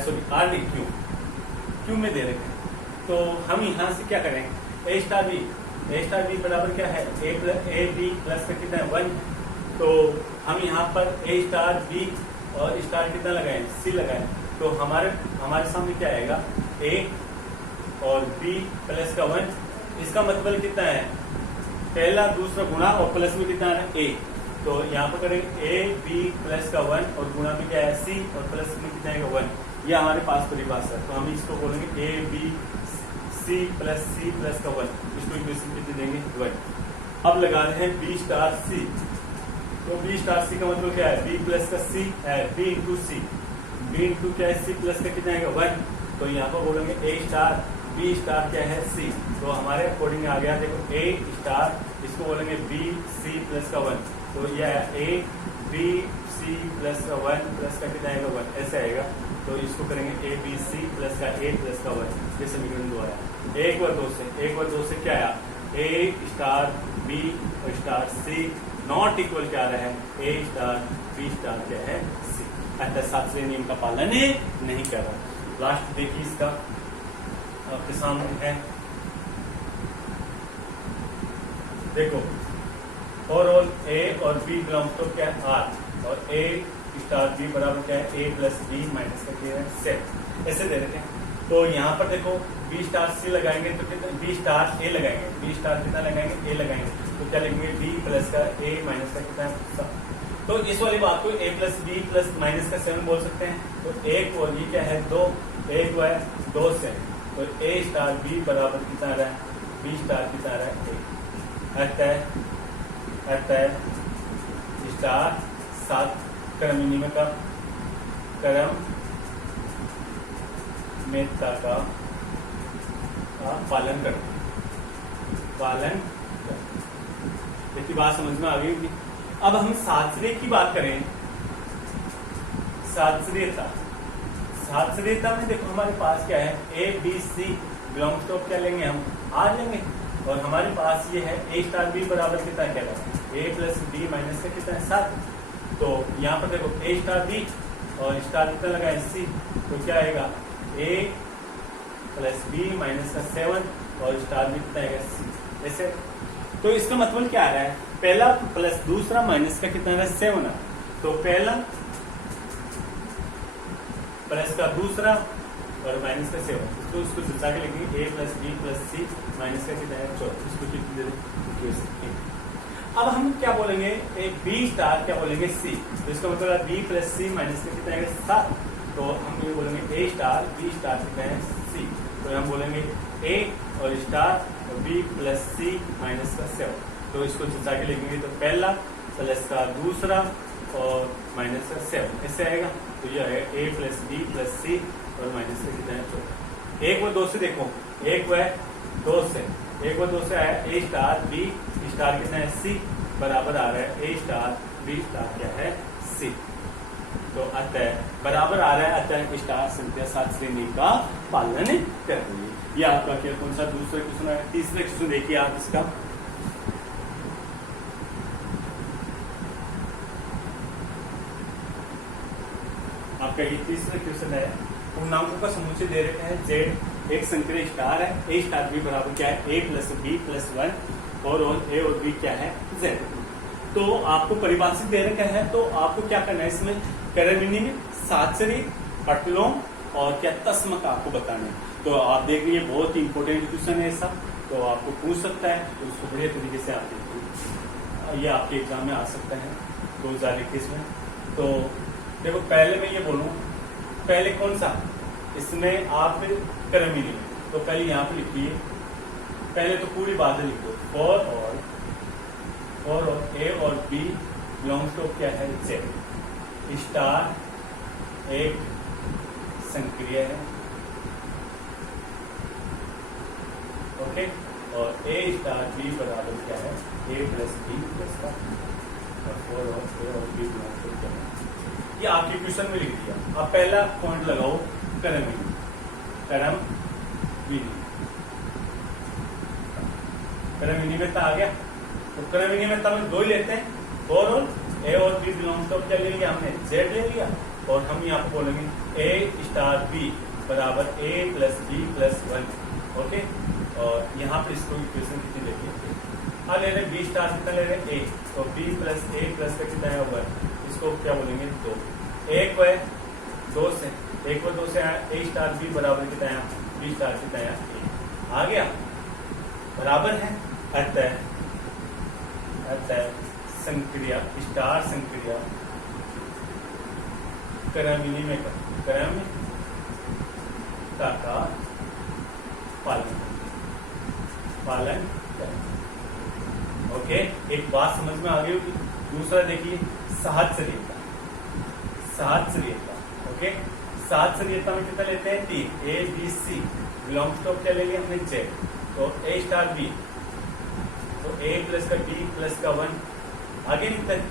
Sorry R नहीं Q में दे रखे हैं। तो हम यहाँ से क्या करेंगे, ए स्टार बी बराबर क्या है, ए बी प्लस का कितना है 1। तो हम यहाँ पर ए स्टार बी और स्टार कितना लगाए, सी लगाए। तो हमारे सामने क्या आएगा, ए और बी प्लस का 1। इसका मतलब कितना है, पहला दूसरा गुणा और प्लस में कितना है ए। तो यहाँ पर करेंगे ए बी प्लस का 1 और गुणा में क्या है सी और प्लस में कितना आएगा 1। यह हमारे पास परिभाषा है। तो हम इसको बोलेंगे ए बी सी प्लस का 1। इसको इक्वेशन कितने देंगे 1। अब लगा रहे हैं बी स्टार सी। तो बी स्टार सी का मतलब क्या है, बी प्लस का सी है बी इंटू सी, बी इंटू क्या है सी प्लस का कितना आएगा 1। तो यहाँ पर बोलेंगे ए स्टार बी स्टार क्या है सी। तो हमारे अकॉर्डिंग आ गया, देखो ए स्टार इसको बोलेंगे बी सी प्लस का 1। तो यह है ए बी सी प्लस का 1 प्लस का कितना आएगा 1, ऐसे आएगा। तो इसको करेंगे ए बी सी प्लस का ए प्लस का 1। ये समीकरण 2 आया। एक बार दो से क्या आया, ए स्टार बी और स्टार सी नॉट इक्वल क्या आ रहा है, ए स्टार बी स्टार क्या है सी। अतः शास्त्रीय नियम का पालन नहीं कर रहा। लास्ट देखिए इसका आपके सामने है, देखो फॉर ऑल ए और बी बिलोंग्स टू क्या है आर, और ए स्टार बी बराबर क्या है ए प्लस बी माइनस का क्या है सेट, ऐसे दे रखे हैं। तो यहाँ पर देखो बी स्टार सी लगाएंगे तो कितना, बी स्टार ए लगाएंगे, बी स्टार कितना लगाएंगे ए लगाएंगे, तो क्या लिखेंगे बी प्लस का ए माइनस का कितना है। तो इस वाली बात को ए प्लस बी प्लस माइनस का 7 बोल सकते हैं। तो एक और ये क्या है 2, एक है 2 से। तो ए स्टार बी बराबर कितना रहा है, बी स्टार कितना रहा है अतः स्टार 7 क्रम विनिमय का क्रममेयता का पालन करते, देखिए बात समझ में आ गई होगी। अब हम सात्श्रेय की बात करें, सात्श्रेयता में देखो हमारे पास क्या है, A B C belongs to क्या लेंगे हम आर लेंगे, और हमारे पास ये है ए स्टार बी बराबर कितना क्या है ए प्लस बी माइनस का कितना है 7। तो यहाँ पर देखो ए स्टार बी और स्टार कितना लगाए सी, तो क्या आएगा ए प्लस बी माइनस का 7 और स्टार बी कितना आएगा सी, ऐसे। तो इसका मतलब क्या आ रहा है, पहला प्लस दूसरा माइनस का कितना है 7। तो पहला प्लस का दूसरा और माइनस का 7, इसको चिंता के लिखेंगे ए प्लस बी प्लस सी माइनस का कितना है 14। इसको कितनी दे दें। अब हम क्या बोलेंगे, एक बी स्टार क्या बोलेंगे सी, तो इसका मतलब है बी प्लस सी माइनस का कितना है 7। तो हम ये बोलेंगे ए स्टार बी स्टार कितना है सी। तो हम बोलेंगे ए और स्टार और बी प्लस सी माइनस का 7। तो इसको चिंता के लिखेंगे, तो पहला प्लस का दूसरा और माइनस का 7, ऐसे आएगा। तो यह है ए प्लस बी प्लस सी और माइनस का कितना है 14। एक व 2 से देखो, एक व 2 से आया ए स्टार बी स्टार कितना है सी बराबर आ रहा है ए स्टार बी स्टार क्या है सी। तो अतः बराबर आ रहा है, अतः स्टार संख्या शास्त्रीय नियम का पालन कर रही है। ये आपका क्या कौन सा दूसरा क्वेश्चन है। तीसरे क्वेश्चन देखिए आप इसका, आपका ये तीसरा क्वेश्चन है। पूर्णांकों का समुच्चय दे रखा है जेड, एक संक्रिय स्टार है, ए स्टार बी बराबर क्या है ए प्लस बी प्लस 1 और ए और बी क्या है जेड। तो आपको परिभाषित दे रखा है, तो आपको क्या करना है, इसमें क्रम विनिमय, सात्श्रेय, पटलों और क्या तस्मक आपको बताना है। तो आप देख लीजिए बहुत ही इंपॉर्टेंट क्वेश्चन है ऐसा, तो आपको पूछ सकता है, तो उसको बढ़िया तरीके से आप देखिए, ये आपके एग्जाम में आ सकता है 2021 में। तो देखो पहले मैं ये बोलूँ, पहले कौन सा, इसमें आप क्रम विनिमय, तो पहले यहाँ पे लिखिए, पहले तो पूरी बात लिख दो, फॉर और ए और बी बिलोंग्स टू क्या है जेड, स्टार एक संक्रिय है, ओके, और ए स्टार बी बराबर क्या है ए प्लस बी प्लस का, और फॉर और ए और बी बिलोंग्स टू क्या है, ये आपके क्वेश्चन में लिख दिया। अब पहला पॉइंट लगाओ क्रम विनिमयता आ गया। तो क्रम विनिमयता में 2 ही लेते हैं, फॉर और ए और बी बिलोंग्स टू क्या ले लिया हमने जेड ले लिया, और हम यहाँ पे बोलेंगे ए स्टार बी बराबर ए प्लस बी प्लस 1। ओके, और यहाँ पर इसको इक्वेशन कितनी देखिए, हाँ ले रहे बी स्टार कितना ले रहे ए, तो बी प्लस ए प्लस का कितना है 1, इसको क्या बोलेंगे 2। एक है 2 से, एक और 2 से आया ए स्टार बी बराबर कितना है बी स्टार कितना है ए, आ गया बराबर है। अतः संक्रिया स्टार संक्रिया क्रमिक का पालन करें। ओके, एक बात समझ में आ गई होगी। दूसरा देखिए सहस्रीयता। ओके, सहस्रीयता में कितना लेते हैं 3, A B C belongs to क्या ले लिया हमने जेड, तो ए स्टार बी, तो ए प्लस का बी प्लस का 1 आगे लिखते हैं।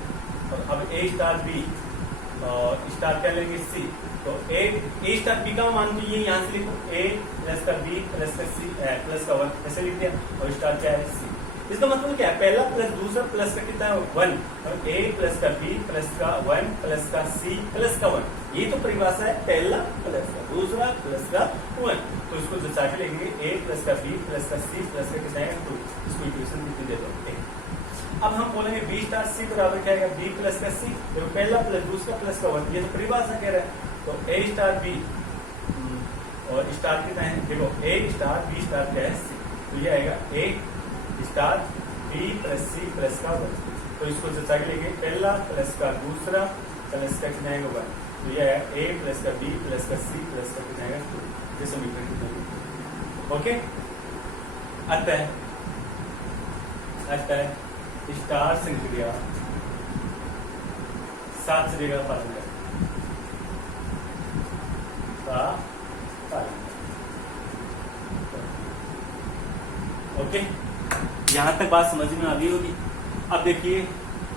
और अब ए स्टार बी और स्टार क्या लेंगे सी, तो ए स्टार बी का मान तो ये यहाँ से लिखो ए प्लस का बी प्लस का सी प्लस का 1 ऐसे लिख दिया, और स्टार क्या है सी। इसका मतलब क्या है, पहला प्लस दूसरा प्लस का कितना है 1, और ए प्लस का बी प्लस का 1 प्लस का सी प्लस का 1, ये तो परिभाषा है पहला प्लस का दूसरा प्लस का 1। तो इसको जचा के लेंगे ए प्लस का बी प्लस का सी प्लस का कितना है 2, इसको इक्वेशन कितनी दे दो। अब हम बोलेंगे बी स्टार सी बराबर क्या है बी प्लस का सी, तो पहला प्लस दूसरा प्लस का 1, ये तो परिभाषा कह रहा है। तो ए स्टार बी और स्टार कितना है, देखो ए स्टार बी स्टार क्या है सी, तो ये आएगा A star B plus C plus का 1। तो इसको जचा के लेंगे पहला प्लस का दूसरा प्लस का कितना आएगा 1, तो ये आएगा ए प्लस का बी प्लस का सी प्लस का कितना आएगा 2, ये समीकरण कितना। ओके, अतः स्टार संक्रिया सहस्रीय का पालन करें का पालन। ओके, यहां तक बात समझ में आ गई होगी। अब देखिए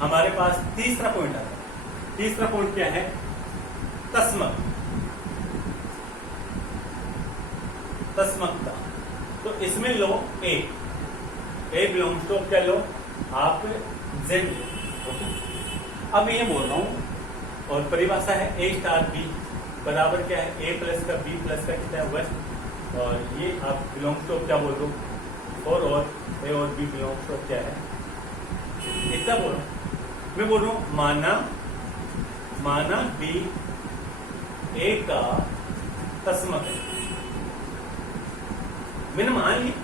हमारे पास तीसरा पॉइंट आता है। तीसरा पॉइंट क्या है, तस्मकता। तो इसमें लो ए बिलोंग्स टू क्या लो आप जेड। ओके, अब मैं ये बोल रहा हूं और परिभाषा है ए स्टार बी बराबर क्या है ए प्लस का बी प्लस का कितना है 1, और ये आप बिलोंग्स टू क्या बोल रहे हो, और ए और बी बिलोंग्स टू क्या है इतना बोल रहा हूं। मैं बोल रहा हूं माना बी ए का तस्मक है, मैंने मान लिया।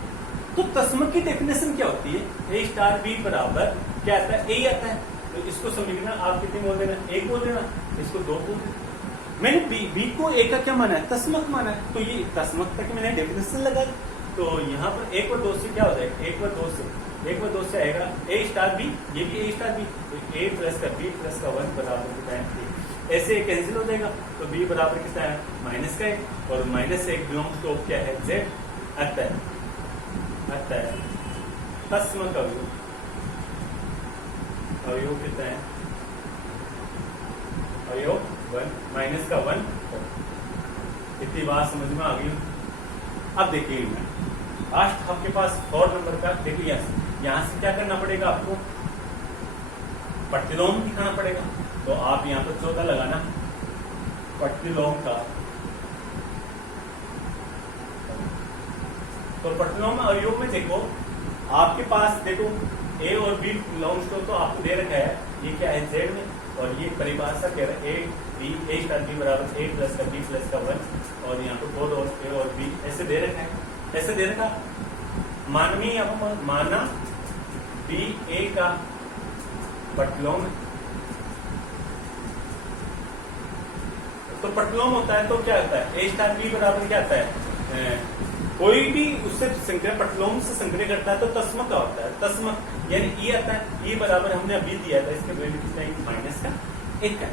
तो तस्मक की डेफिनेशन क्या होती है, ए स्टार बी बराबर क्या आता है ए आता है, तो इसको समझना आप कितने बोल देना 1 बोल देना, इसको 2 बोल देना। मैंने बी को ए का क्या माना है तस्मक माना है, तो ये तस्मक तक मैंने डेफिनेशन लगा। तो यहाँ पर 1 और 2 से क्या हो जाएगा, 1 और 2 से आएगा ए स्टार बी, ये भी ए स्टार बी, तो ए प्लस का बी प्लस का 1 बराबर कितना है, ऐसे कैंसिल हो जाएगा। तो बी बराबर कितना है माइनस का 1, और माइनस 1 बिलोंग्स टू क्या है जेड। अतः तस्मक अवयव कितना है, अवयव 1 माइनस का 1। इतनी बात समझ में आ गई। अब देखिए लास्ट आपके पास 4 नंबर का देखिए, यहां से क्या करना पड़ेगा आपको, प्रतिलोम दिखाना पड़ेगा। तो आप यहाँ पर 14 लगाना प्रतिलोम का। तो प्रतिलोम अवयव में देखो आपके पास देखो ए और बी बिलोंग्स तो आपको दे रखा है, ये क्या है जेड में, और ये परिभाषा कह रहा है ए स्टार बी बराबर ए प्लस का बी प्लस का 1, और यहाँ पे 4 और ए और बी ऐसे दे रखा है, ऐसे दे रखा। मानवीय माना बी ए का प्रतिलोम, तो प्रतिलोम होता है तो क्या होता है ए स्टार बी बराबर क्या आता है, कोई भी उससे संक्रिया प्रतिलोम से संक्रिया करता है तो तस्मक का होता है। तस्मक यानी ई आता है, ई बराबर हमने अभी दिया था, इसके वैल्यू कितना है माइनस का 1 है।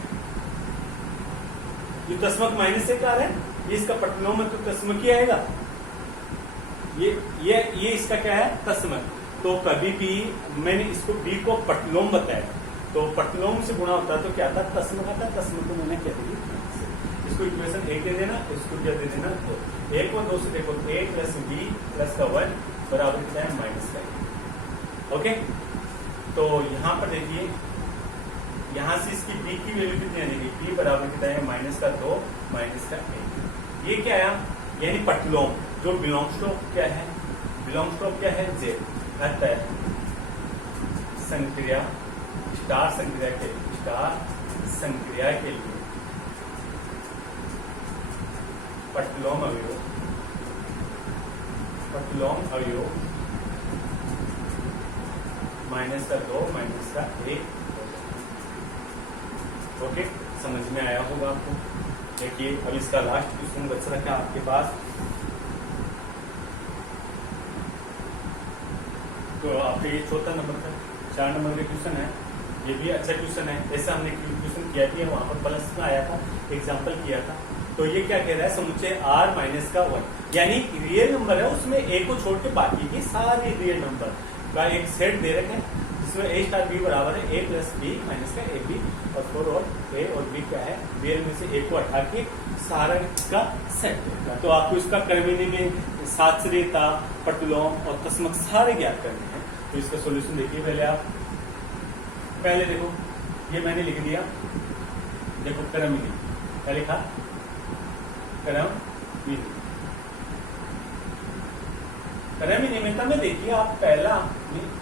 ये तस्मक माइनस 1 आ रहा है, ये इसका प्रतिलोम है तो तस्मक ही आएगा। ये इसका क्या है तस्मक। तो कभी भी मैंने इसको बी को प्रतिलोम बताया, तो प्रतिलोम से गुणा होता है तो क्या आता है तस्मक आता है। तस्मक को मैंने क्या दी, इसको इक्वेशन 1 दे देना, इसको क्या दे देना 2। 1 और 2 से देखो ए प्लस बी प्लस का 1 बराबर कितना है माइनस का 1। ओके, तो यहाँ पर देखिए यहाँ से इसकी b की वैल्यू कितनी आएगी, b बराबर कितना है -2 -1। ये क्या आया, यानी पटलोम जो बिलोंग्स टू क्या है, बिलोंग्स टू क्या है z, अतः संक्रिया स्टार संक्रिया के लिए पटलोम अवयव -2 -1। ओके, समझ में आया होगा आपको। देखिए अब इसका लास्ट क्वेश्चन बच रखा है आपके पास, तो आपके ये चौथा नंबर का 4 नंबर का क्वेश्चन है। ये भी अच्छा क्वेश्चन है, ऐसा हमने क्वेश्चन किया था, वहां पर प्लस में आया था, एग्जाम्पल किया था। तो ये क्या कह रहा है, समुच्चय r-1 यानी रियल नंबर है, उसमें a को छोड़ के बाकी की सारी रियल नंबर का एक सेट दे रखे हैं, जिसमें a स्टार b बराबर है a प्लस b माइनस का ab, और 4 और a और b क्या है, रियल में से a को हटा के सारा का सेट देगा। तो आपको इसका क्रमिनी में साचर्यता, पटलोम और तस्मक सारे ज्ञात करने हैं। तो इसका सोल्यूशन देखिए पहले देखो, ये मैंने लिख दिया, देखो क्रमिनी क्या लिखा, क्रमिनी में देखिए आप पहला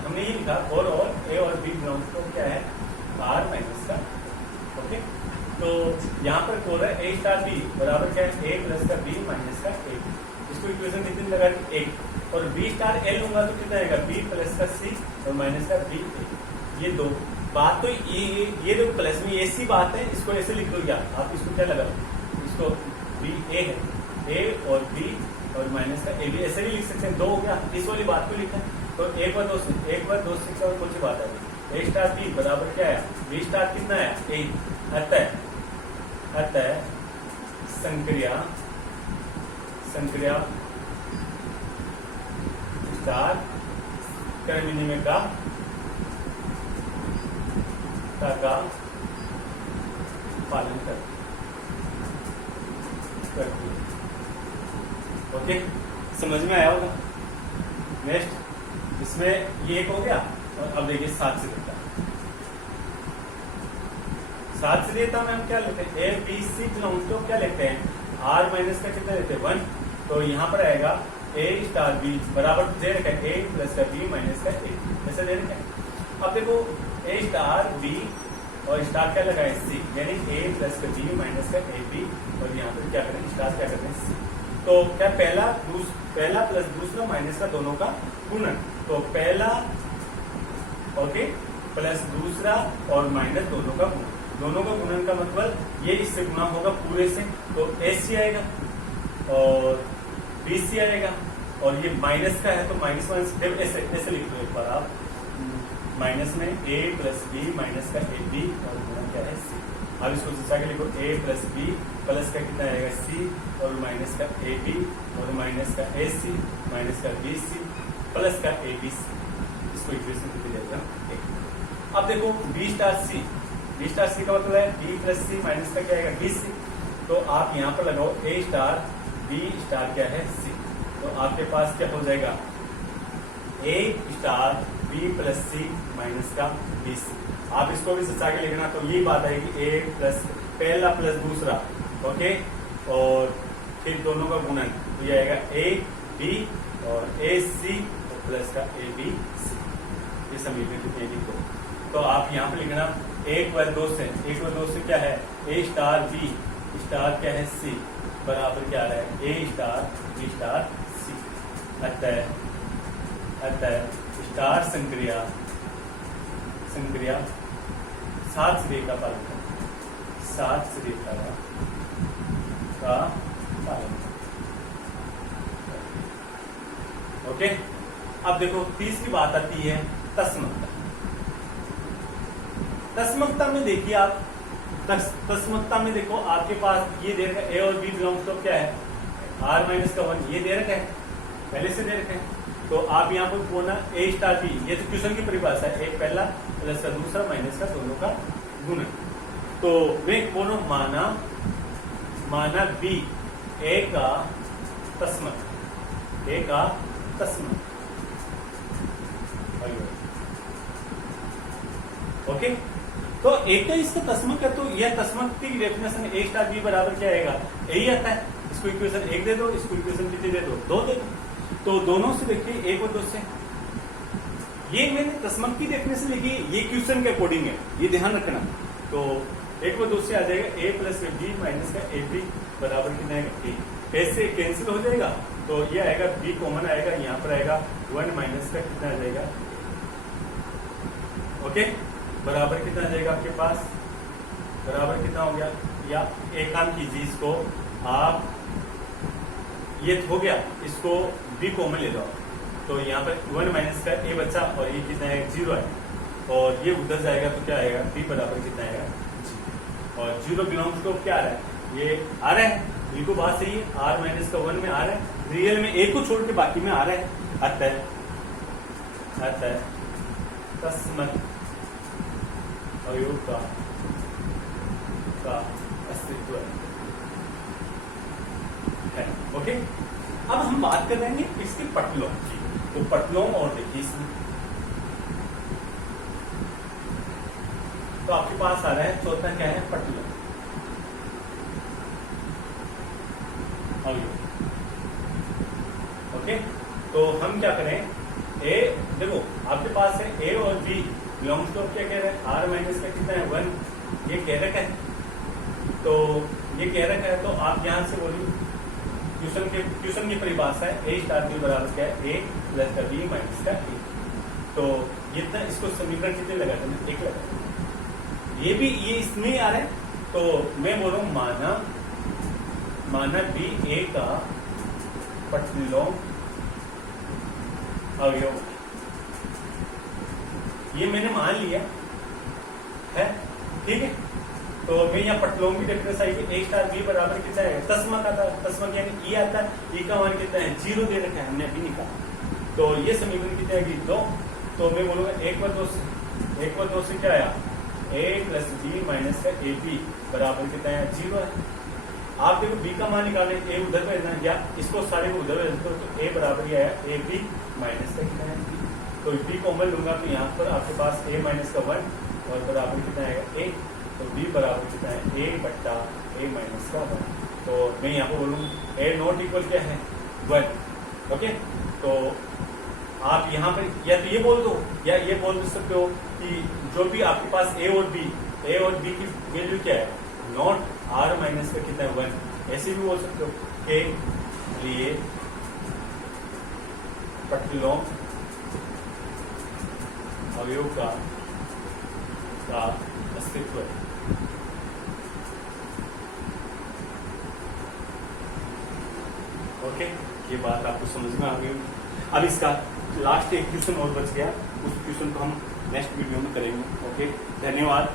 हमने ये लिखा और a और b बिलोंग्स टू क्या है r माइनस का। ओके, तो यहाँ पर कोर है a स्टार b बराबर क्या है a प्लस का b माइनस का a। इसको इक्वेशन कितनी लगा दी 1, और b स्टार l लूंगा तो कितना आएगा b प्लस का c और माइनस का b a। ये दो बात, तो ये जो प्लस में ऐसी बात है, इसको ऐसे लिख दो, या आप इसको क्या लगा, इसको b a है, a और b और माइनस का a भी ऐसे भी लिख सकते हैं, 2 हो गया, इस वाली बात को लिखा है। तो एक बार दो से और कुछ बात है, a स्टार b बराबर क्या है, b स्टार कितना है 1, अतः संक्रिया स्टार क्रमिनी का पालन करती है। ओके, समझ में आया होगा। नेक्स्ट इसमें ये एक हो गया, और अब देखिए साचर्यता में हम क्या लेते हैं, A B C belongs to क्या लेते हैं, r माइनस का कितना लेते हैं 1। तो यहाँ पर आएगा a स्टार b बराबर दे रखा है a प्लस का b माइनस का a, ऐसा दे रखा है। अब देखो a स्टार b और स्टार क्या लगा है c, यानी a प्लस का b माइनस का a b, और यहाँ पर क्या करें स्टार क्या करते हैं c। तो क्या पहला प्लस दूसरा माइनस का दोनों का गुणन, तो पहला ओके प्लस दूसरा और माइनस दोनों का गुणन, दोनों का गुणन का मतलब ये इससे गुणा होगा पूरे से, तो AC आएगा और BC आएगा, और ये माइनस का है तो माइनस ऐसे लिख दो एक बार आप, माइनस में a प्लस b माइनस का AB और गुणन क्या है C। अब इसको सचा के लिखो a प्लस b प्लस का कितना आएगा c और माइनस का AB और माइनस का AC माइनस का BC प्लस का ABC। इसको इक्वेशन कितनी जाएगा। अब देखो b स्टार c का मतलब है b प्लस c माइनस का क्या आएगा BC। तो आप यहाँ पर लगाओ a स्टार b स्टार क्या है c, तो आपके पास क्या हो जाएगा a star b plus c minus का BC। आप इसको भी सचा के लिखना, तो ये बात आएगी a प्लस पहला प्लस दूसरा, ओके, और फिर दोनों का गुणन, तो ये आएगा a b और a c और प्लस का a b c। ये समीकरण कितने लिखो, तो आप यहाँ पे लिखना 1 व 2 से क्या है a स्टार b स्टार क्या है c बराबर क्या आ रहा है a star b star c। अतः स्टार संक्रिया साचर्यता का पालन ओके। अब देखो तीसरी बात आती है तस्मकता में देखिए आप, तस्मकता में देखो आपके पास ये दे रखा है a और b बिलोंग्स टू क्या है r माइनस का 1, ये दे रखा है पहले से दे रखा है। तो आप यहाँ पर बोलना a स्टार b, ये तो क्वेश्चन की परिभाषा है, एक पहला प्लस का दूसरा माइनस का दोनों का गुणन। तो वे बोलो माना b a का तस्मक ओके। तो एक तो इसका तस्मक है, तो यह तस्मक की डेफिनेशन ए स्टार बी बराबर क्या आएगा, यही आता है। इसको इक्वेशन 1 दे दो, इसको इक्वेशन कितनी दे दो, 2 दे दो। तो दोनों से देखिए 1 और 2 से, ये मैंने तस्मक की डेफिनेशन लिखी, ये क्वेश्चन के अकॉर्डिंग है, ये ध्यान रखना। तो 1 और 2 से आ जाएगा ए प्लस बी माइनस का ए बी बराबर कितना आएगा, ए। ऐसे कैंसिल हो जाएगा, तो ये आएगा बी कॉमन आएगा, यहाँ पर आएगा 1 माइनस का कितना आ जाएगा, ओके, बराबर कितना आ जाएगा आपके पास, बराबर कितना हो गया। या एक काम कीजिए, इसको आप, ये हो गया, इसको बी कॉमन ले लो, तो यहाँ पर 1 माइनस का ए बचा, और ये कितना है 0 है, और ये उधर जाएगा तो क्या आएगा, बी बराबर कितना आएगा 0। और 0 बिलोंग्स टू क्या आ रहा है, ये आ रहा है, बिल्कुल बात सही है, आर माइनस का 1 में आ रहा है, रियल में ए को छोड़ के बाकी में आ रहा है, आता है तस्मत अवयव का अस्तित्व है, ओके। अब हम बात कर लेंगे इसके पटलों की, तो पटलों और देखिए इसमें, तो आपके पास आ रहा है चौथा क्या है, पटलों अवयव, ओके। तो हम क्या करें, ए देखो आपके पास है ए और बी बिलोंग्स टू, क्या कह रहे हैं, आर माइनस का कितना है 1, ये कह रखा है, तो ये कह रखा है, तो आप यहां से बोलिए क्वेश्चन की परिभाषा है ए स्टार बी बराबर क्या है, ए प्लस का बी माइनस का ए। तो ये इतना, इसको समीकरण कितने लगाते हैं, 1 लगाते। ये भी ये इसमें आ रहा है, तो मैं बोल रहा हूं माना बी ए का पटलों अवयव, ये मैंने मान लिया है, ठीक है। तो मैं यहाँ पटलों की डेफिनेशन आई, ए स्टार बी बराबर कितना है, तस्मक आता है, तस्मक यानी ई आता है, ई का मान कितना है 0 दे रखा है हमने अभी निकाला, तो ये समीकरण कितने आएगी 2। तो मैं बोलूंगा 1 और 2 से क्या आया, ए प्लस बी माइनस का ए बी बराबर कितना है 0 है। आप देखो बी का मान निकालने, ए उधर भेजना, या इसको सारे को उधर भेज दो, तो ए बराबर ही आया ए बी माइनस का कितना है बी। तो बी कॉमन लूंगा, तो यहाँ पर आपके पास ए माइनस का 1 और बराबर कितना आएगा ए, तो बी बराबर कितना है ए बट्टा ए माइनस का 1। तो मैं यहाँ पर बोलूँ ए नॉट इक्वल क्या है 1, ओके। तो आप यहाँ पर या तो ये बोल दो, या ये बोल सकते हो कि जो भी आपके पास ए और बी की वैल्यू क्या है, नॉट आर माइनस का कितना है 1, ऐसे भी बोल सकते हो के लिए पटलों अवयव का अस्तित्व है। ओके, ये बात आपको समझ में आ गई। अब इसका लास्ट एक क्वेश्चन और बच गया, उस क्वेश्चन को हम नेक्स्ट वीडियो में करेंगे। ओके, धन्यवाद।